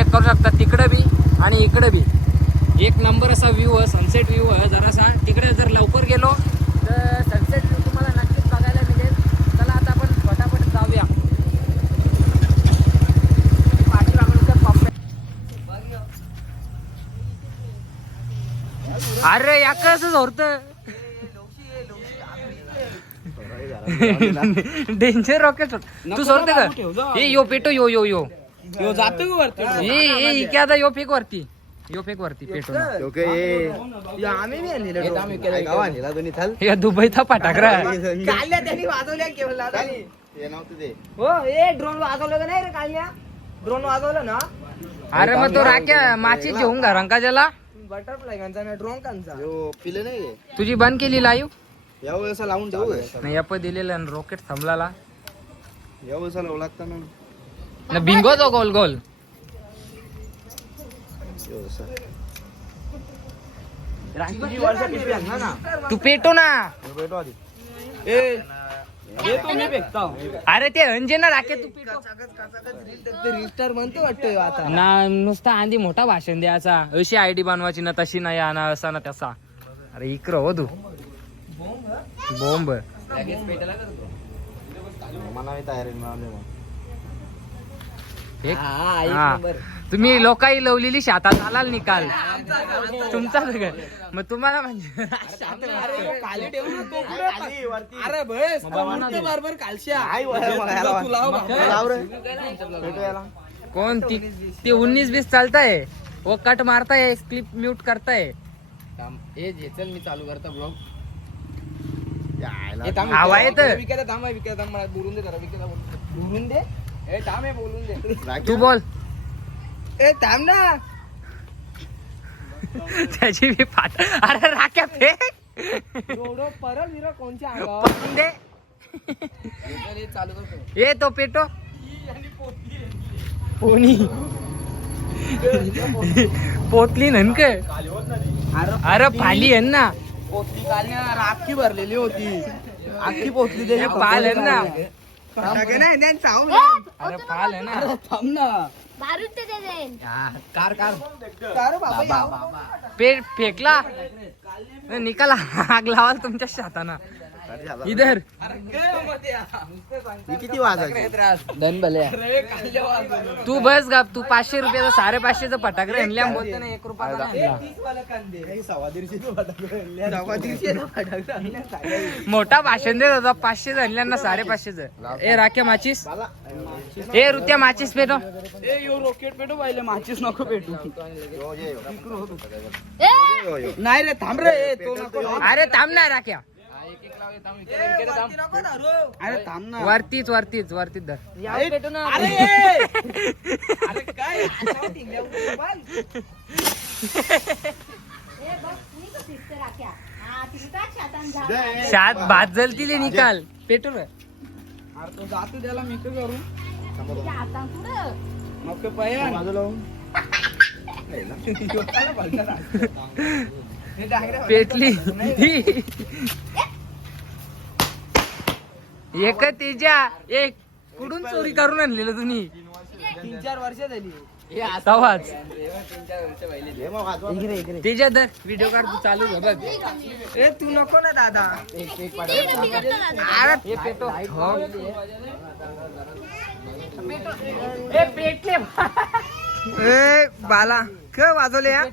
Check करू शकता तिकडं बी आणि इकडं बी. एक नंबर असा व्ह्यू आहे सनसेट व्ह्यू आहे जरासा तिकडे जर लवकर गेलो तर सनसेट तुम्हाला नक्कीच बघायला मिळेल. चला आता आपण जाऊया. अरे या कसं होतं डेंजर रॉकेट तू सोडते का यो पेटो यो यो यो. यो जातो का वरती? ए ए इके आता यो फेक वरती. यो फेक वरती. ओके आम्ही नाही आणलेलं गाव आणलेला तुम्ही चाल या दुबईचा फटाकरा. काल्या त्यांनी वाजवल्या नव्हतं ते हो ए ड्रोन वाजवलं का नाही रे काल्या ड्रोन वाजवलं ना? अरे मग तो राख्या माची घेऊन घरां का ज्याला बटरफ्लाय कांचा ना ड्रोन कांचा यो पिले नाही. तुझी बंद केली लाईव्ह या वेळेस लावून ठेवू. नाही या दिलेलं रॉकेट थांबला या वेळेस लावू लागतं ना. ना बिंगो तो गोल गोल. ना तू पेटो ना. हे. अरे ते अंजे ना राखे तू पेटो. ना नुसता आधी मोठा भाषण द्यायचा. अशी आयडी बनवायची ना तशी नाही ना असा ना तसा. अरे इकडं हो तू. बॉम्ब? मिळाली मग. एक? हा, एक हा. नंबर. तुम्ही लोकाही लवलेली शातात आलाल निकाल तुमचा सगळं मग तुम्हाला म्हणजे अरे खाली ठेवू ना तो पुढे. अरे बस तो बरोबर कालशा बाबा. कोण? ती ते उन्नीस बीस चालताय. वो कट मारताय क्लिप म्यूट करताय. जे चल मी चालू करतो ब्लॉग. आवा येतं. विकायला थांब विकायला थांब मला बोलून दे जरा विकायला बोलून बोलून दे? तू बोल. ए थांब ना. त्याची मी फाट अरे राख्या फेक परत विरा कोणच्या अंगावर? पळून दे. चल, चालू करतो ये तो पेटो. पोनी. पोतली ननक. अरे फाली आहे ना. पोतली काल ना राखी भरलेली होती. आखी पोतली त्याची पाल आहे ना. फटाके नाही अरे पाल आहे ना. थांब ना. दारू ते दे देन कार कार. कार बाबा पे फेकला? निकाला आग लावाल तुमच्या शाताना. इधर. किती वाजायची? धन भले. तू बस गा तू पाचशे रुपयाचा साडे पाचशेचा फटाकडे आणल्या बोलते ना एक दीडशे मोठा भाषण देत होता पाचशे आणल्यांना साडे पाचशेच. ए राख्या माचीस. ए रुत्या माचीस पेटो ए यो रॉकेट पेटू पाहिले माचीस नको पेटू. नाही रे थांब रे. ए, तो नको. अरे थांब ना राख्या. अरे थांब ना. वरतीच वरतीच वरतीच धर. अरे ए! अरे! काय? शात भात जलतील निकाल. पेटो रे अरे तो जातो त्याला मी काय करू पया बाजूला. पेटली. एक तिच्या एक. कुठून चोरी करून आणलेलं तुम्ही? तीन चार वर्ष झाली. दर व्हिडिओ काढ तू चालू आहे बघ. ए तू नको ना दादा. अरे हे पेटो. ए पेटले ए बाला क वाजवले या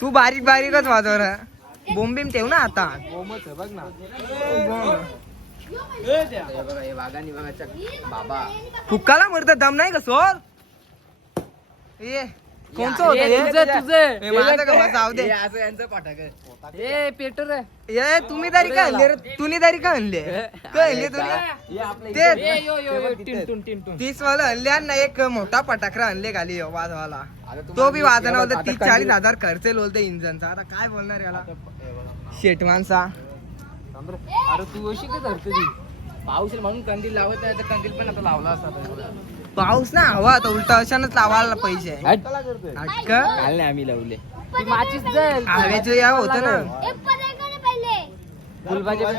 तू बारीक बारीकच वाजव रे बोंब बिम ठेव ना आता. बघ ना. फुक्काला मरत दम नाही का सोर ये. कोणचं होतं? हे? तुझं तुझं. हे माझं का बस जाऊ दे. ए पेटो रे ये तुम्ही तरी काय आणले रे? तुम्ही तरी काय आणले? काय आणले तुम्ही? ते ए यो यो यो टिंटून टिंटून तीस वाला आणले आणि ना एक मोठा पटाकरा आणले खाली वाजवाला. तो बी वाजना होता तीस चाळीस हजार खर्च बोलते इंजनचा. आता काय बोलणार याला? शेट माणसा अरे तू अशी काय धरते ती पाऊस म्हणून कंदील लावत आहे तर कंदील पण आता लावला असता. पाऊस ना हवा आता उलटा अशानच लावायला पाहिजे. हटक. काल नाही आम्ही लावले. जाईल. हवेचं या होतं ना. फुलभाजी हो.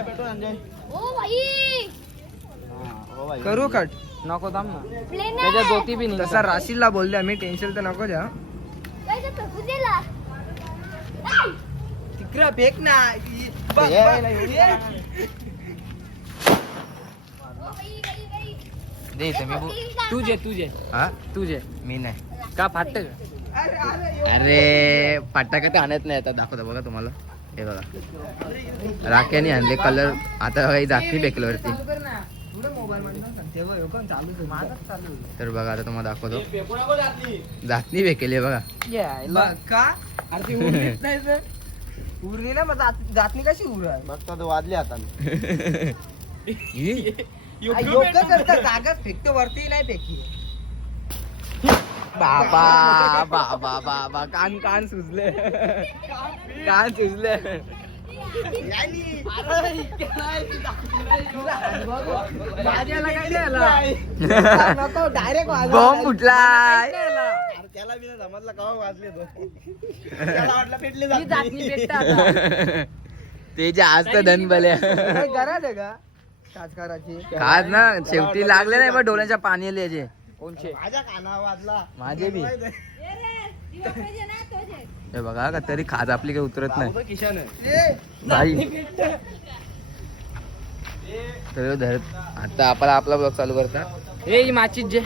करू कट नको थांब ना. प्लेन त्याच्या दोती बी तसा राशीलला बोलले आम्ही टेन्शन तर नको द्या तिकडं फेक ना. बघ, ये, बघ, ये. दे इथं मी बोल- तुझे तुझे. हा? तुझे. मी नाही. का फाटत का अरे फटाके तर आणत नाही आता. दाखवतो बघा तुम्हाला. हे बघा. राख्याने आणले कलर आता काही जाती बेकल वरती चालू कर ना. पुढे मोबाईल मध्ये सांगते बघ, ह्यो पण चालूच आहे. माझाच चालू आहे. तर बघा आता तुम्हाला दाखवतो. जातनी बेकेली बघा. बघ का? अरे ती उरलीच नाही तर. उरली ना मग जात- जातनी कशी उरल? बघता तो वाजले आता. योग्य करता जागाच फेकतो वरती नाही फेकी. बाबा बाबा बाबा कान कान सुजले. कान सुजले. नको डायरेक्ट बॉम्ब फुटला त्याला बी समजला का वाजले ते? जे आज तर धन बल्या गरज आहे का? आज ना शेवटी लागले नाही पण डोळ्याच्या पाणी आले याचे कोणचे? माझ्या काना वाजला माझे बी. दिवा. हे बघा का तरी खाज आपली काही उतरत नाही. किशन. भाई. तर धरत आता आपण आपला ब्लॉग चालू करता हे ही माचीच जे.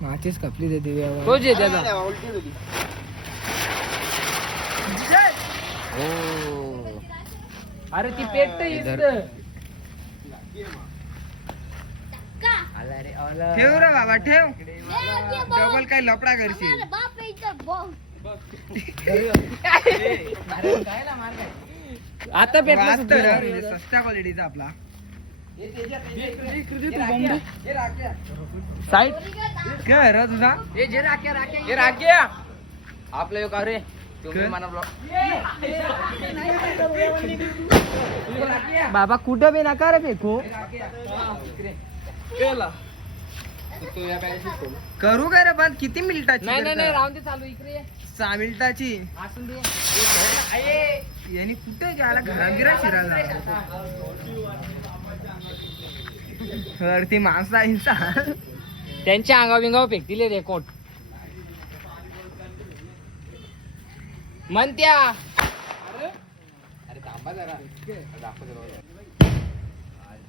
माचीच कपली देते तो जे त्याचा हो. अरे ती पेट? ठेव रे बाबा ठेव. डबल काही लपडा करशील. आता म्हणजे सस्त्या क्वालिटीचा आपला. साईड काय तुझा हे जे. राख्या राख्या. हे राख्या. आपलं यो का रे तुम्ही मला ब्लॉग बाबा कुठं बी नका रे फेकू. करू काय रे पण किती मिनिटाची नाही नाही? राहून दे चालू इकडे. सहा मिनिटाची. असून दे. यांनी कुठे ज्याला घरागिरा शिरायला? माणसा हिंसा त्यांच्या अंगाव बिंगाव फेकतील रे कोट म्हणत्या. अरे. थांबा जरा.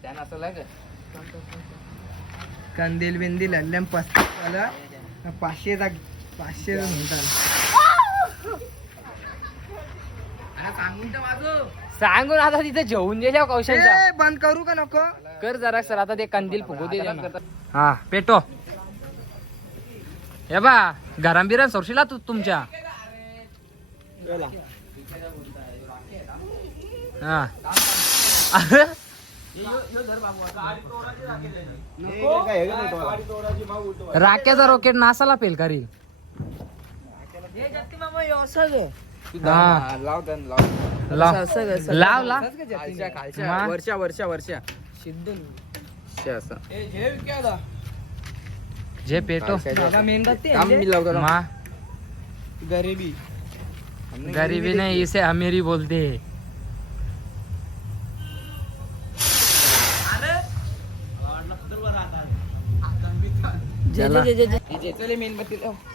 त्यानं असं लाग कंदील बिंदील पस्तीस झालं. पाचशे जा पाचशे म्हणतात सांगून आता तिथे जेवून दिल्या कौशलच्या. ए, बंद करू का नको? कर जरा सर आता ते कंदील फुगू दे. हा पेटो. हे बा गरम बिरम सोडशील तू तुमच्या? हा. अरे, राख्याचा रॉकेट नासाला फेल करील. लाव शिद्दून शे असं. जे पेटो दादा मेणबत्ती काम मी लावतो ना. मा. गरीबी. गरीबी नहीं इसे अमीरी बोलते हैं।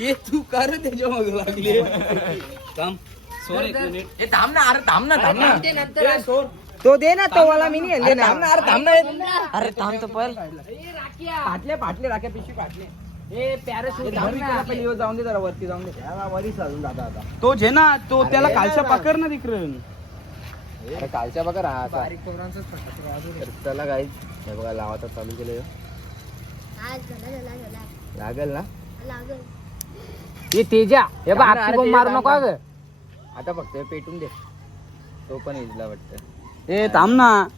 ये तू कर त्याच्या मग लागले थांब सोर एक मिनिट ए थांब ना अरे थांब ना थांब ना तो दे ना तो वाला मी नाही आणले ना थांब ना। अरे थांब ना अरे थांब तो पल फाटले फाटले राख्या पिशवी फाटले. जाऊन दे जरा वरती जाऊन दे. वरी चालून जाता आता. तो झे ना तो त्याला कालच्या पकड ना तिकडून. अरे कालच्या बघा राहा. बारीक पोरांचाच. तर चला हे बघा लावाता चालू केलं हा. लागेल ना? लागल. हे तेजा हे बा थांब ना, आपली अरे बोंब ते मारू नको. अगं. आता फक्त हे पेटून दे. तो पण इजला वाटतं. ए थांब ना.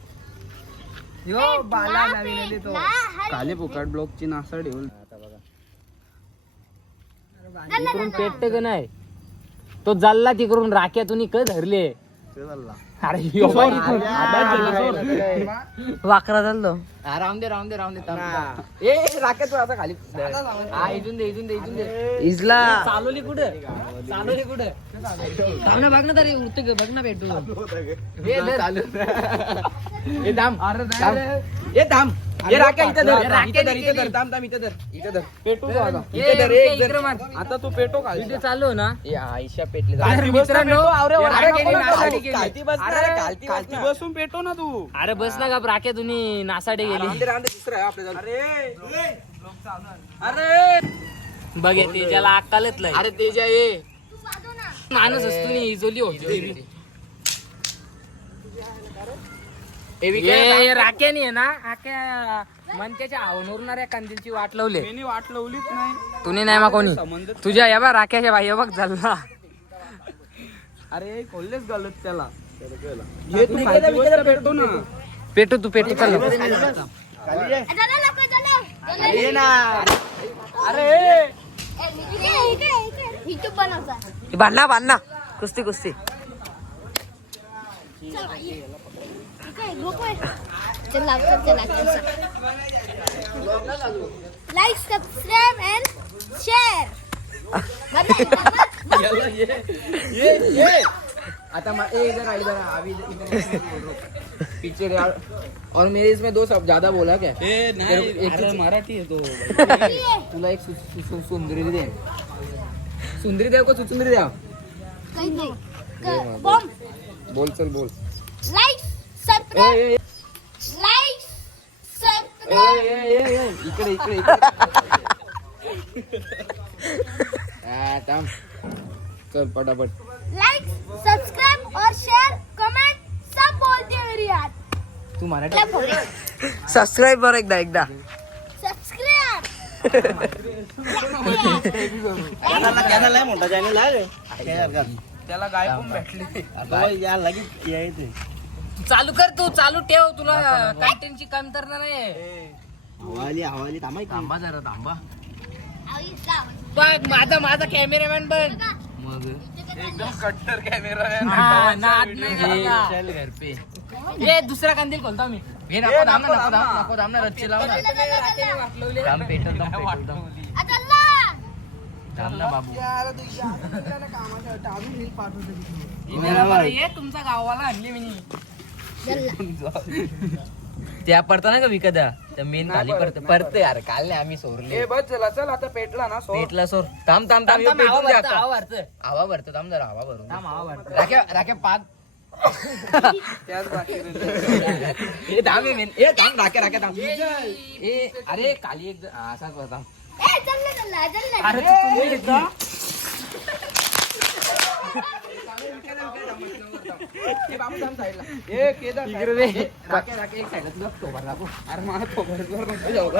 यो बाला नवीन तो. ला, हल. खाली फुकट ब्लॉकची नासा ठेवून. तिकडून पेटत का नाही? तो जल्ला तिकडून राख्यातून क धरले. अरे यो बाई. इकडून. वाकरा चाललो हा, राहून दे राहून दे राहून दे थांब. ए राख्या तू आता खाली. हा इथून दे इथून दे इथून दे. इजला. चालवली कुठं? चालवली कुठं? थांब ना बघ ना तरी उरत बघ ना भेटू हे धर. चालू ए थांब. अरे थांब. ए थांब. राख्या इथं धर. इथं धर, इथं धर. थांब थांब इथं धर. इथं धर. पेटू इथं धर. एक. आता तू पेटो व्हिडिओ चालू आहे ना? आयशा पेटली अरे. मित्रांनो अरे अरे अरे गेली, नासाडी गेली. खालती बस ना, अरे, खालती बस खालती ना. बसून पेटो ना तू. अरे बस ना का राख्या तुम्ही नासाडे राहून गेली. दे, राहून दे, तिसरं आहे आपल्या जवळ. अरे. बघ हे तेजाला अक्कालच नाही. अरे तेजा ये. माणूस असतो इजोली होती. ए राख्यानी आहे ना. आख्या मनक्याच्या आवून उरणाऱ्या कांदीलची वाट लावले. वाट लावलीच नाही. तुने नाही मा कोणी? तुझ्या या बा राख्याच्या बाई हे बघ झाला अरे खोललेच घालत त्याला. हे तू खायची गोष्ट भेटतो ना. पेटू तू पेटू चाल लवकर. ये ना. इकडे इकडे इकडे. युट्यूब बनवता बांधना बांधना कुस्ती कुस्ती. चल ग्रुप आहे चल लाव चल चल लाईक सबस्क्राईब अँड शेअर आता मा- ए इधर आ, इधर आ, अभी इधर- इधर बोल रहा हूँ। पीछे रे, और- और मेरे इसमें दो शब्द ज्यादा बोला क्या? ए नाही एक अरे चीज- मराठी आहे तो। तुला एक सु- सु- सु- सुंदरी दे। सुंदरी देव का सुंदरी देव काही नाही। बॉम्ब बोल। चल बोल। लाईक इकडे इकडे इकडे. हा, थांब. चल पटापट. लाइक सब्सक्राइब और शेयर कमेंट सब बोलते हैं मेरी यार. तू मराठी सबस्क्राईब बर एकदा एकदा. सब्सक्राइब त्याला गाय पण भेटली. चालू कर तू चालू ठेव तुला कंटेंटची कमतरता नाही थांबा जरा थांबा बघ माझा माझा कॅमेरामॅन बन मग एकदम कट्टर कॅमेरा हा, नाद नाही ए, करायचा. चल घर पे ए दुसरा कंदील खोलतो मी हे नको थांब ना नको थांब नको थांब ना रच्ची लाव ना थांब पेटल थांब पेटल थांब थांब ना बाबू ये तुमचा गावाला आणली मी त्या पडता ना का विकत त्या मेन खाली पडते पडते यार. काल नाही आम्ही सोरले ए बस चला चल आता पेटला ना सो पेटला सोर थांब थांब थांब थांब, पेटून द्या भरतं. हवा भरतं. थांब जरा हवा भरून. राख्या राख्या पाच त्याच बाकी ए थांब मेन ए थांब राख्या राख्या थांब. ए अरे खाली एक हा, असाच बस? ए अरे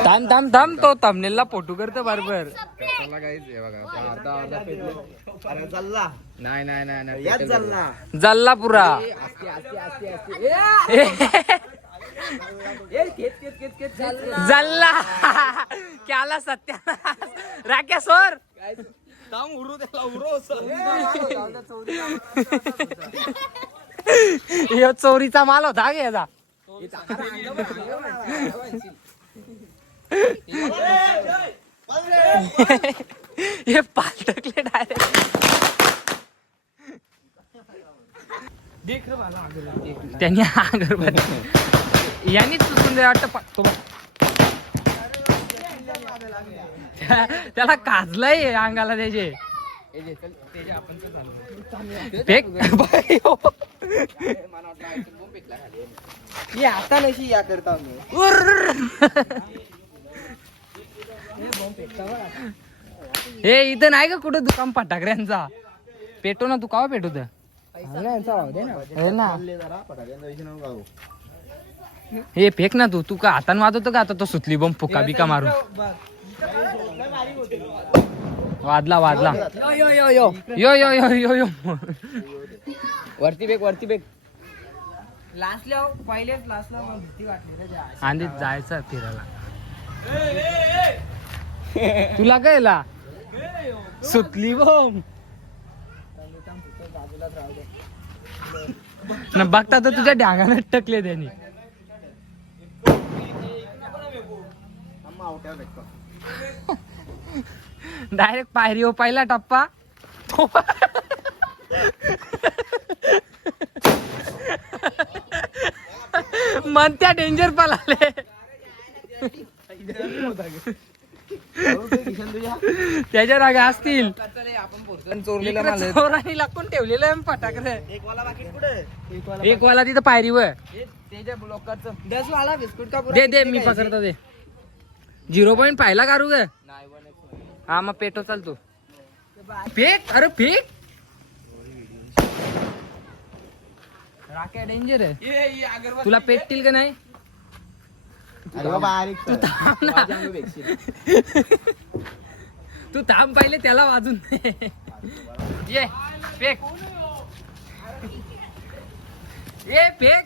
थांब थांब थांब तो तमनेलला फोटो करतो बरोबर. चला काहीच आहे बघा त्या अर्धा अर्धा पेटले. अरे चालला नाही नाही नाही नाही याच चालला जल्ला. पुरा आस्ते आस्ते आस्ते आस्ते. जल्ला. क्याला सत्या राख्या सोर? थांब उरू त्याला उरू चोरीचा माल होता गे याचा हे पालटकले डायरेक्ट त्यांनी अगरबत्ती यांनी चुकून द्या वाटतं तो त्याला काजलंय अंगाला त्याचे. फेक. हो. ये आता नशी या करता मी हे इथं नाही का कुठं दुकान फटाकड्यांचा. पेटो ना तू कावा पेटवत हे ना हे फेक ना तू तू का हातान वाजवतो का आता तो सुतली बम फुका बिका मारून? वाजला वाजला. यो यो यो यो. यो यो वरती बेग वरती बेग लास्टला पहिलेच लास्टला भीती वाटली. आणि जायचं फिरायला. तुला कळला? सुतली बम. न बघता तर तुझ्या डांगाने टकले त्यांनी. डायरेक्ट पायरी हो पहिला टप्पा. मन त्या डेंजर पळाले त्याच्या रागे असतील. चोरांनी लाकून ठेवलेलं आहे फटाकडे. एक वाला तिथं पायरीवर. त्याच्या ब्लॉकरचं दस वाला बिस्कुट का दे दे मी पकडतो दे झिरो पॉईंट पाहिला कारू ग हा मग पेटो चालतो फेक? अरे फेक? राख्या डेंजर आहे. तुला पेटतील का नाही? तू थांब ना. तू थांब पहिले त्याला वाजून. ये फेक. ये फेक.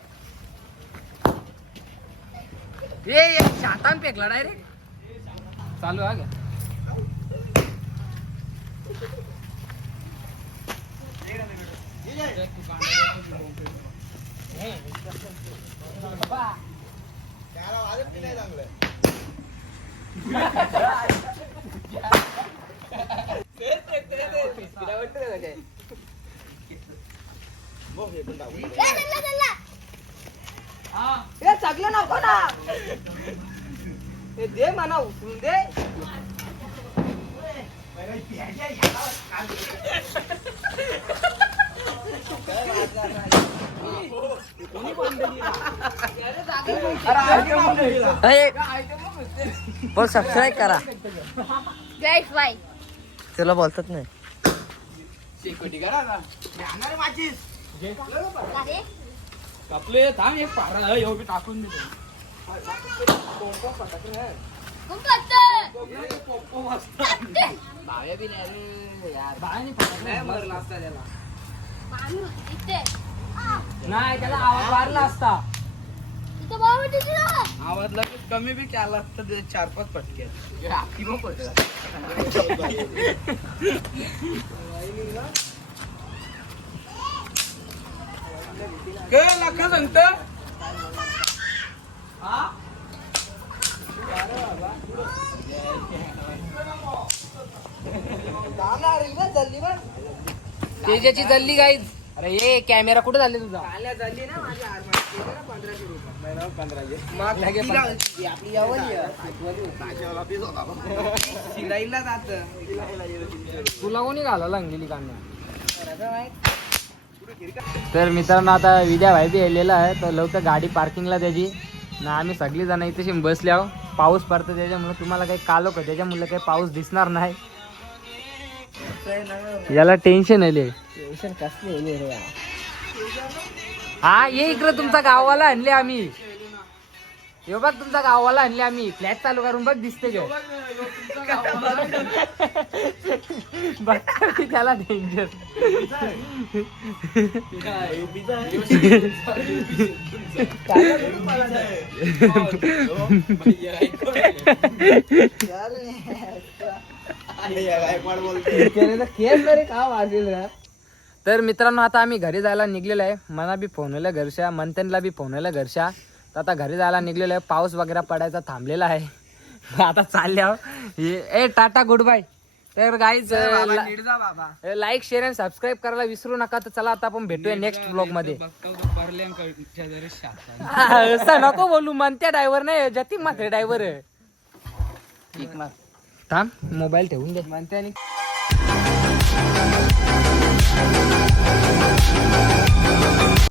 ये ये शातान फेकला डायरेक्ट. चालू आहे का चांगलं नको ना. हे दे म्हणा उचलून दे. पण सबस्क्राईब करा. तुला बोलतात नाही. आपले थांब एक पारा एवढी टाकून देतो. नाही त्याला आवाज वारला असता आवाज लगेच कमी बी केला असता ते चार पाच पटके सांगत? तेजाची जल्ली गाईज अरे ये कॅमेरा कुठे झाले तुझा? तिला कोणी घालायला अंगेली कांदा? तर मित्रांनो आता विद्या भाई बी आहे तर लवकर गाडी पार्किंगला त्याची ना आम्ही सगळी जण इथे बसले आहो. पाऊस पडतो त्याच्यामुळे तुम्हाला काही कालो का? त्याच्यामुळे काही पाऊस दिसणार नाही. याला टेन्शन आले टेन्शन कसले हा ये इकडं तुमचा गाववाला आणले आम्ही. हे बघ तुमचा गाववाला आणले आम्ही. फ्लॅट चालू करून बघ दिसते घेऊ बघ त्याला डेंजर तर मित्रांनो आता आम्ही घरी जायला निघलेलो आहे. मला बी फोन घरशा घरच्या मंथनला बी फोन घरशा घरच्या. तर आता घरी जायला निघलेलो आहे. पाऊस वगैरे पडायचा थांबलेला आहे. आता चालले आहो हे- ए टाटा गुड बाय. तर गाईज लाईक शेअर आणि सबस्क्राईब करायला विसरू नका. तर चला आता आपण भेटूया नेक्स्ट ब्लॉगमध्ये. नको बोलू. म्हणत्या ड्रायव्हर नाही जती मात्र ड्रायव्हर थांब मोबाईल ठेवून दे. म्हणते